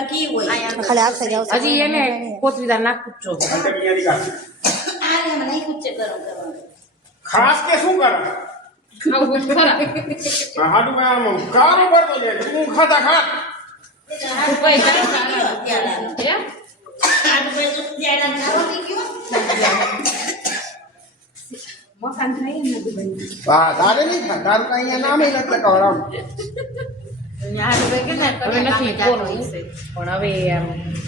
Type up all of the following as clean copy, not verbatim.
ખાલી આવશે જાવ હજી એને કોથળીદાર નાખું જ છો ખાસ કે શું કરે ખાવું ખરા હાડું આમ કારો પડતો જાય તું ખાતા ખા મકાન થાય ને બધું વાહ તારે નહીં ખા તારું કઈ અહીંયા નામ નથી લખાવડાવ હવે નથી કોરું પણ હવે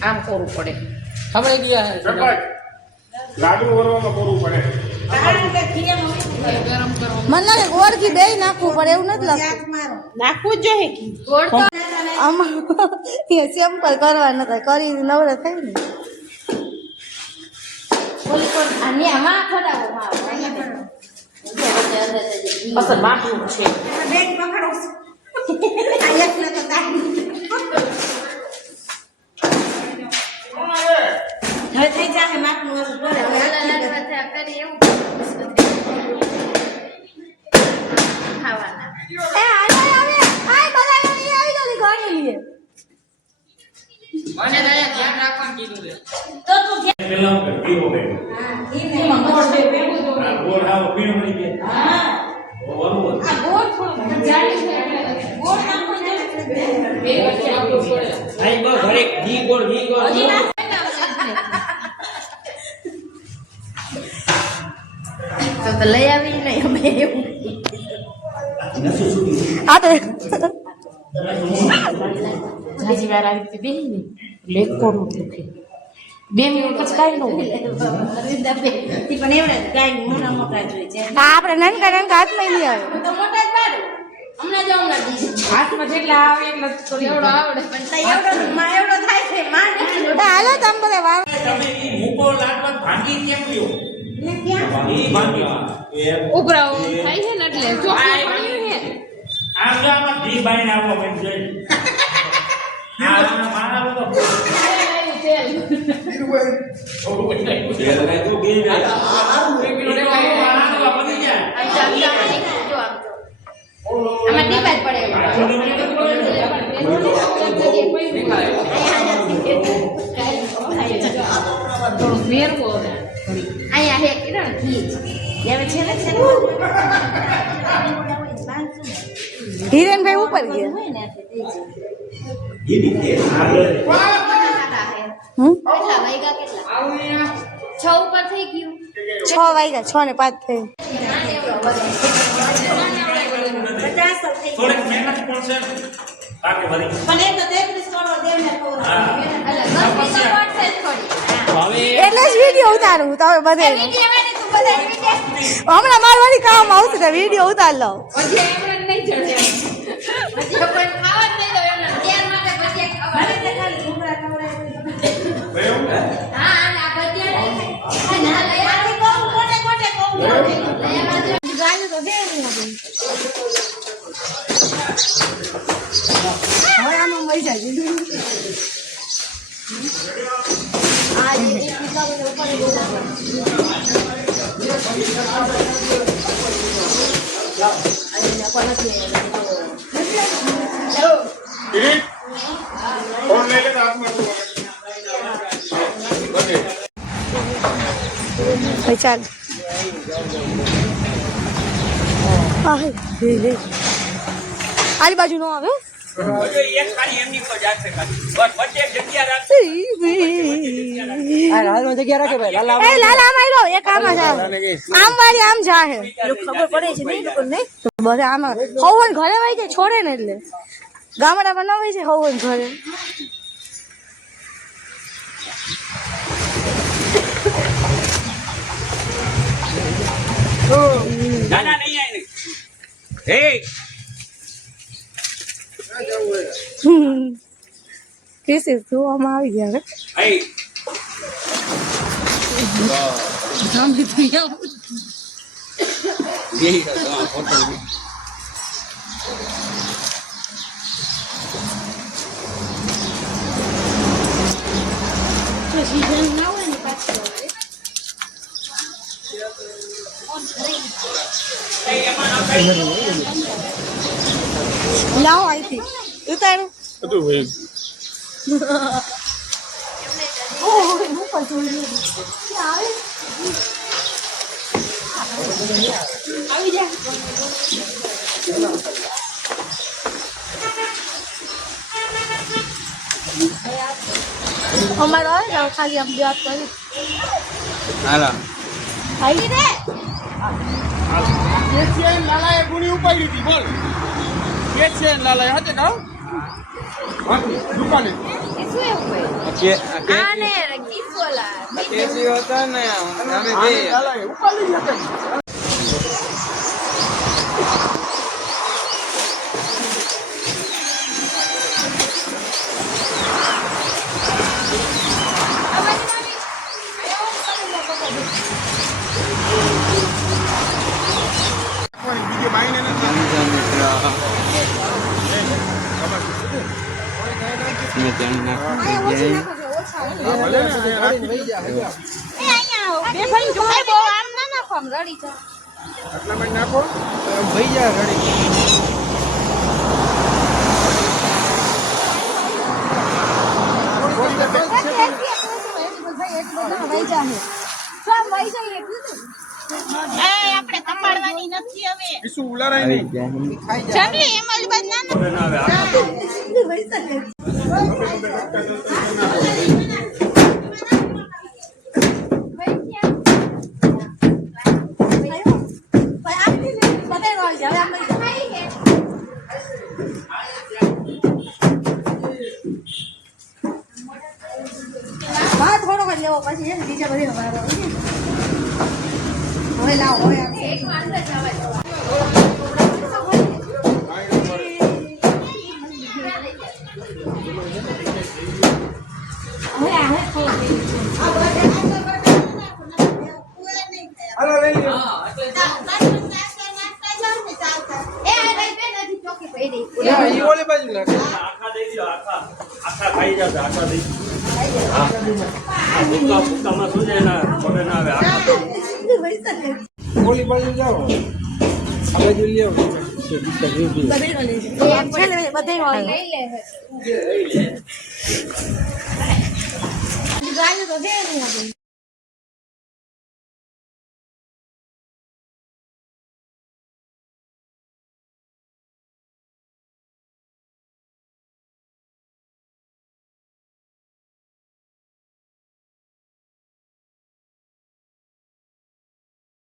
આમ કોરું પડે ખબર ગયા હે સરપંચ લાડુ ઓરવામાં કરવું પડે ગરમ કરવાનું મને લાગે ગોળથી બે નાખવું પડે એવું નથી લાગતું નાખવું જ જોઈએ કે ગોળ તો આમાં સિમ્પલ કરવા નતા કરી નવરા થાય ને અને આમાં ખડાવો માં અસર માટલું છે હવે થઈ જાય માપનું ઓછું પડે હવે કરી એવું ખાવાના એ આને આવે આય બધા અહીં આવી જલ્દી ગાડી લીએ મને દયા ધ્યાન રાખવાનું કીધું છે તો તું પેલા હું પીવો મે હા એમાં ગોળ દે ભેગું દો આ ગોળ આવો પીણો મળી ગયો હા બરોબર આ ગોળ થોડો જાડી છે ગોળ નાખો જો બે વચ્ચે આપવું પડે આઈ બસ ઘરે ઘી ગોળ હજી ના તો લઈ આવી નહીં અમે એવું આ તો બીજી વાર આવી રીતે બેહી ને લેકોનું દુખે 2 મિનિટ પછી કાઈ ન હોય પણ એવડે ગાય મોટા મોટા જોઈ છે આપણે નાનકા નાનકા હાથમાં લઈ આવે તો મોટા જ પાડું હમણાં જ હમણાં દીધી હાથમાં જેટલા આવે એટલા થોડી એવડો આવડે પણ તઈ એવડો થાય છે માં નથી તો હાલો તમે બધા વાર તમે ઈ મૂકો લાડવા ભાંગી કેમ લ્યો ઈ ભાંગી ઉભરાવ થાય છે ને એટલે ચોખ્ખું પડ્યું છે આમ જો આમાં ઘી બાઈને આવવા મન જાય આ મારા બધો તો બે આમાં ટીપા જ પડે થોડું ફેરવો હવે અહીંયા હે કિરણ ઘી હવે છે ને હિરેનભાઈ ઉપર ગયા હોય ને એટલે થઈ હમ કેટલા વાગ્યા કેટલા આવું 6 ઉપર થઈ ગયું 6 વાગ્યા 6 ને 5 થઈ 50 થઈ થોડીક મહેનત પણ છે બાકી બધી પણ એ તો 33 કરોડ દેવને ખવડાવે એટલે 10 મિનિટ પડશે જ થોડી હવે એટલે જ વિડીયો ઉતારું તમે બધે વિડિયો વાળી તું બધા વિડિયો હમણાં મારું વળી કામ આવશે તો વિડીયો ઉતાર લઉં હજી એમણે નહીં ચડ્યા હજી કોઈ ખાવા જ નહીં દો એમને ત્યાર માટે ભજીયા ખાવા તે ખાલી ઘૂંઘરા ખવડાવે હા અને આ ભજીયા નહીં ખાય ના લઈ આવી કહું કોને કોને કહું લઈ આવી ગાયું તો દેવું નથી હવે આમાં મળી જાય આ જે કેટલા બધા ઉપર કિરીટ ફોન લઈ લે તો હાથમાં તું ચાલ આની બાજુ નો આવે એક ખાલી એમની પર જાશે ખાલી બસ વચ્ચે એક જગ્યા રાખી એ લાલા આમ આવ્યો એક આમ જ આવે આમ વાળી આમ જાહે ખબર પડે છે નહીં લોકો નહીં તો બધા આમાં હવન ઘરે વહી જાય છોડે ને એટલે ગામડામાં ન વહી જાય હવન ઘરે ના ના નહીં આઈ હે કેસે જોવામાં આવી ગયા આઈ હવે થઈ ગયા यही फोटो લાવો અહીંથી ઉતારો હતું ભાઈ ઓહ હું પણ જોઈ આવે આવી જા અમારો આવે ને ખાલી આમ વાત કરી હાલો આવી રે કેશિયન લાલાએ ગુણી ઉપાડી હતી બોલ કેશિયન લાલાએ હાથે કાવ દુકાને શું એવું હોય આને કિસોલા કેશી હોતા ને અમે બે લાલાએ ઉપાડી હતી બીજે બાઈને નથી બે ભાઈ જોઈ બહુ આમ ના નાખો આમ રડી જા આટલામાં નાખો ભાઈ જા રડી આપણે કપાડવાની નથી હવે શું ઉલારાય નહીં જંગલી એમ જ બદના થોડો જ લેવો પછી બીજા બધી હવે લાવો હવે એક અંદર જવા હાલો લઈ લ્યો ઈ ઓલી બાજુ લાગે આખા દઈ દો આખા ખાઈ જાવ આખા દઈ હા ભૂકામાં શું છે એના પગે ના આવે આખા ઓલી બાજુ જાઓ આ બાજુ લ્યો બધે લઈ લે ગાય તો દે નહીં